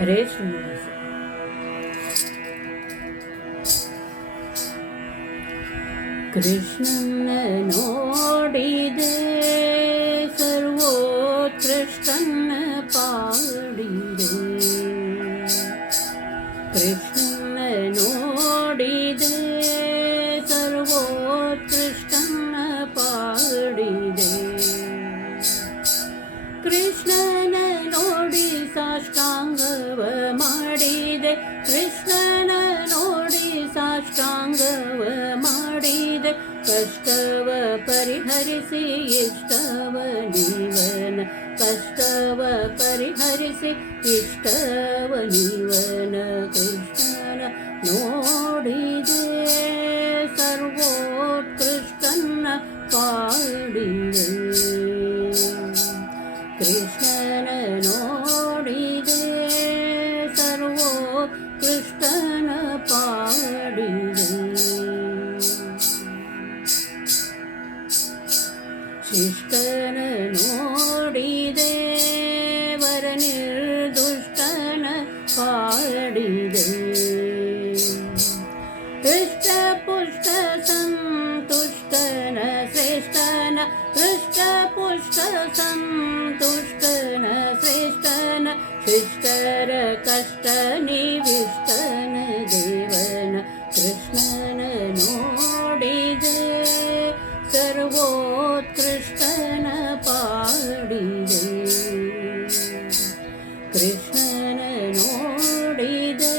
ಹರೇ ಶ್ರೀನಿವಾಸ. ಕೃಷ್ಣನ ನೋಡಿದೆ ಸರ್ವೋತ್ಕೃಷ್ಟನ ಪಾಡಿದೆ. ಕೃಷ್ಣನ ನೋಡಿದೆ ಸರ್ವೋತ್ಕೃಷ್ಟನ ಪಾಡಿದೆ. ಕೃಷ್ಣನ ನೋಡಿ ಸಾಷ್ಟಾಂಗವ ಮಾಡಿದೆ. ಕೃಷ್ಣನ ನೋಡಿ ಸಾಷ್ಟಾಂಗವ ಮಾಡಿದೆ. ಕಷ್ಟವ ಪರಿಹರಿಸಿ ಇಷ್ಟವ ನೀವನ. ಕಷ್ಟವ ಪರಿಹರಿಸಿ ಇಷ್ಟವ ನೀವನ. ಕೃಷ್ಣನ ನೋಡಿದೆ ಸರ್ವೋತ್ಕೃಷ್ಟನ ಪಾಡಿದೆ. ಕೃಷ್ಣನ ನೋಡಿದೆ ಸರ್ವೋತ್ಕೃಷ್ಟನ ಪಾಡಿದೆ. ಶಿಷ್ಟನ ನೋಡಿದೆ ವರ ನಿರ್ದುಷ್ಟನ ಪಾಡಿದೆ. ಹೃಷ್ಟ ಪುಷ್ಟ ಸಂತುಷ್ಟನ ಶ್ರೇಷ್ಠನ. ಹೃಷ್ಟ ಪುಷ್ಟ ಸಂತುಷ್ಟನ ಶ್ರೇಷ್ಠನ. ಶಿಷ್ಟರ ಕಷ್ಟ ನಿವಿಷ್ಟನ ದೇವನ. ಕೃಷ್ಣನ ನೋಡಿದೆ ಸರ್ವೋತ್ಕೃಷ್ಟನ ಪಾಡಿದೆ. ಕೃಷ್ಣನ ನೋಡಿದೆ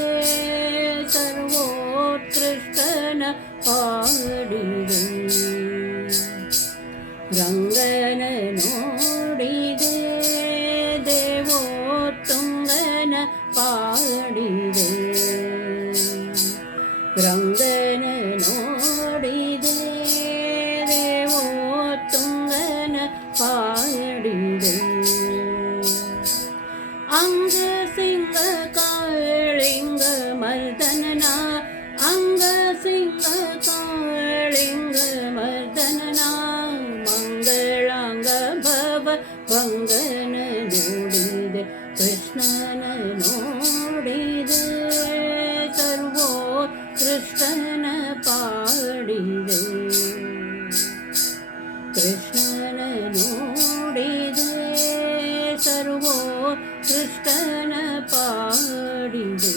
ಸರ್ವೋತ್ಕೃಷ್ಟನ ಪಾಡಿದೆ. ರಂಗನ ನೋಡಿದೆ ದೇವೋತ್ತುಂಗನ ಪಾಡಿದೆ. ರಂಗನ ನೋಡಿದೆ ದೇವೋತ್ತುಂಗನ ಪಾಡಿದೆ. ಅಂಗ ಸಿಂಗ ಕಾಳಿಂಗ ಮರ್ದನನ. ಅಂಗ ಸಿಂಗ ಕಾಳಿಂಗ ಮರ್ದನನ. ಮಂಗಳಾಂಗ ಭವ ಭಂಗನ ನೋಡಿದೆ. ಕೃಷ್ಣನ ನೋಡಿದೆ ಸರ್ವೋತ್ಕೃಷ್ಟನ ಪಾಡಿದೆ. ಕೃಷ್ಣನ ನೋಡಿದೆ ಸರ್ವೋತ್ಕೃಷ್ಟನ ಪಾಡಿದೆ.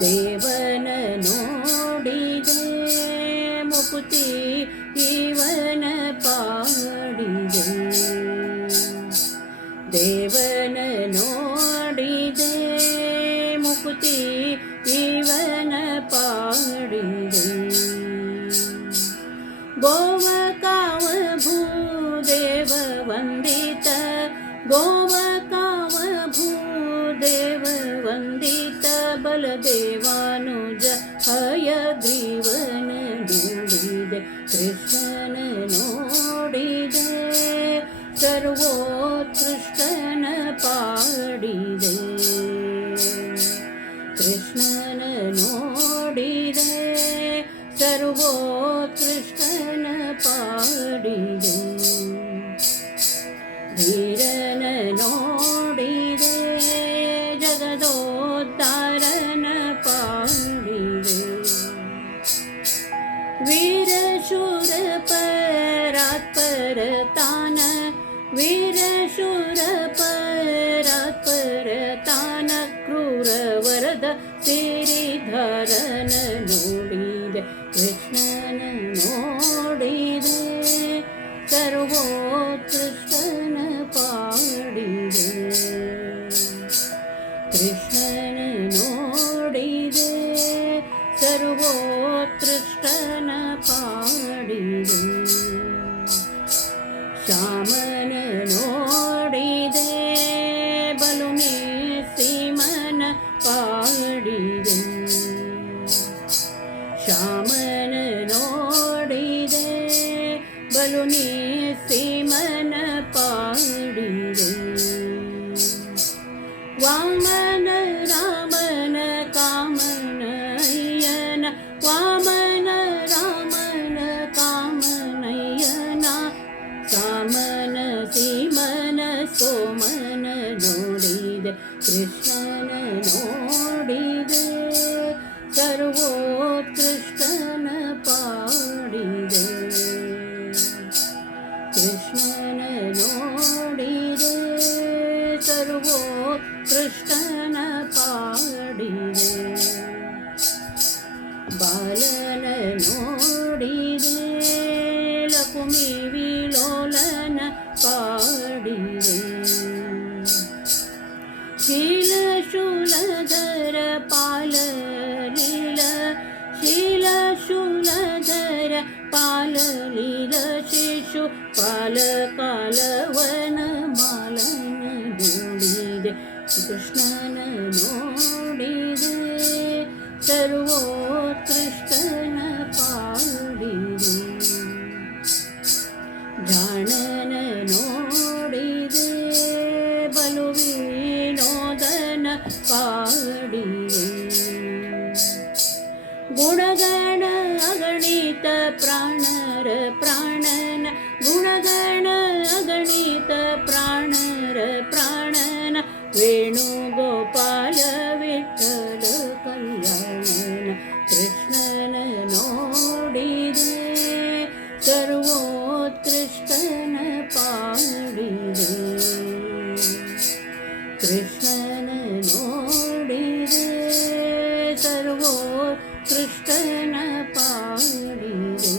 ದೇವನ ನೋಡಿದೆ ಮುಕುತಿ ಇವನ ಪಾಡಿದೆ. ದೇವನ ನೋಡಿದೆ ಮುಕುತಿ ಇವನ ಪಾಡಿದೆ. ಗೋವಕಾವ ಭೂದೇವ ವಂದಿತ. ಗೋವಕಾವ ಭೂದೇವ ವಂದಿತ. ಬಲದೇವಾನುಜ ಹಯಗ್ರೀವನ ನೋಡಿದೆ. ಕೃಷ್ಣನ ನೋಡಿದೆ ಸರ್ವೋತ್ಕೃಷ್ಟನ ಪಾಡಿದೆ. ಕೃಷ್ಣನ ನೋಡಿದೆ ಸರ್ವೋತ್ಕೃಷ್ಟನ ಪಾಡಿದೆ. ಧೀರನ ನೋಡಿದೆ ಜಗದೋದ್ಧಾರನ ಪಾಡಿದೆ. ವೀರಶೂರ ಪರಾತ್ಪರ ತಾನ. ವೀರಶೂರ ಪರಾತ್ಪರ ತಾನ. ಕ್ರೂರ ವರದ ಸಿರಿಧರನ ನೋಡಿದೆ. ಕೃಷ್ಣನ ನೋಡಿದೆ ಸರ್ವೋತ್ಕೃಷ್ಟನ ಪಾಡಿದೆ. ಕೃಷ್ಣನ ನೋಡಿದೆ ಸರ್ವೋತ್ಕೃಷ್ಟನ ಪಾಡಿದೆ. ಶ್ಯಾಮನ ನೋಡಿದೆ ಬಲು ನಿಸ್ಸೀಮನ ಪಾಡಿದೆ. ಶ್ಯಾಮನ ನೋಡಿದೆ ಬಲು ನಿಸ್ಸೀಮನ ಪಾಡಿದೆ. ವಾಮನ ರಾಮನ ಕಾಮನ ಅಯ್ಯನ. ವಾಮನ ರಾಮನ ಕಾಮನಯ್ಯನ. ಸಾಮನ ಸೀಮನ ಸೋಮನ ನೋಡಿದೆ. ಕೃಷ್ಣನ ನೋಡಿದೆ ಸರ್ವೋತ್ಕೃಷ್ಟನ ಪಾಡಿದೆ ಕೃಷ್ಣನ ನೋಡಿದೆ ಸರ್ವೋತ್ಕೃಷ್ಟನ ಪಾಡಿದೆ ಬಾಲನ ನೋಡಿದೆ ಲಕುಮಿ ವಿಲೋಲನ ಪಾಡಿದೆ ಶೀಲಶೂಲಧರ ಪಾಲಲೀಲ ಶೀಲಶೂಲಧರ ಪಾಲಲೀಲ ಶಿಶು ಪಾಲಕಾಲವನ ಮಾಲನ ನೋಡಿದೆ ಕೃಷ್ಣನ ನೋಡಿದೆ ಸರ್ವೋತ್ಕೃಷ್ಟನ ಪಾಡಿದೆ ಜಾಣನ ನೋಡಿದೆ ಬಲು ವಿನೋದನ ಪಾಡಿದೆ ಗುಣಗಣ ಅಗಣಿತ ಪ್ರಾಣರ ಪ್ರಾಣನ ಗುಣಗಣ ಅಗಣಿತ ಪ್ರಾಣರ ಪ್ರಾಣನ ವೇಣುಗೋಪಾಲ ವಿಠಲ ಕಲ್ಯಾಣನ ಕೃಷ್ಣನ ನೋಡಿದೆ ಸರ್ವೋತ್ಕೃಷ್ಟನ ಪಾಡಿದೆ ಕೃಷ್ಣನ ನೋಡಿದೆ ಸರ್ವೋತ್ಕೃಷ್ಟನ ಪಾಡಿದೆ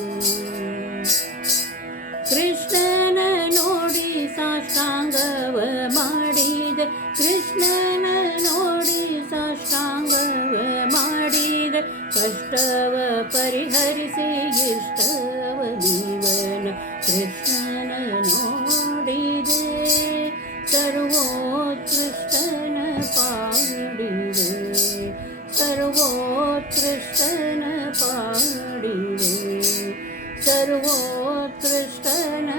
ಕೃಷ್ಣನ ನೋಡಿ ಸಾಷ್ಟಾಂಗವ ಮಾಡಿದೆ ಕೃಷ್ಣನ ನೋಡಿ ಸಾಷ್ಟಾಂಗವ ಮಾಡಿದೆ ಕಷ್ಟವ ಪರಿಹರಿಸಿ ಇಷ್ಟವ ಜೀವನ ಕೃಷ್ಣನ ನೋಡಿದೆ ಸರ್ವೋತ್ಕೃಷ್ಟನ ಪಾಡಿದೆ ಸರ್ವೋತ್ಕೃಷ್ಟನ ಪಾಡಿದೆ ಸರ್ವೋತ್ಕೃಷ್ಟನ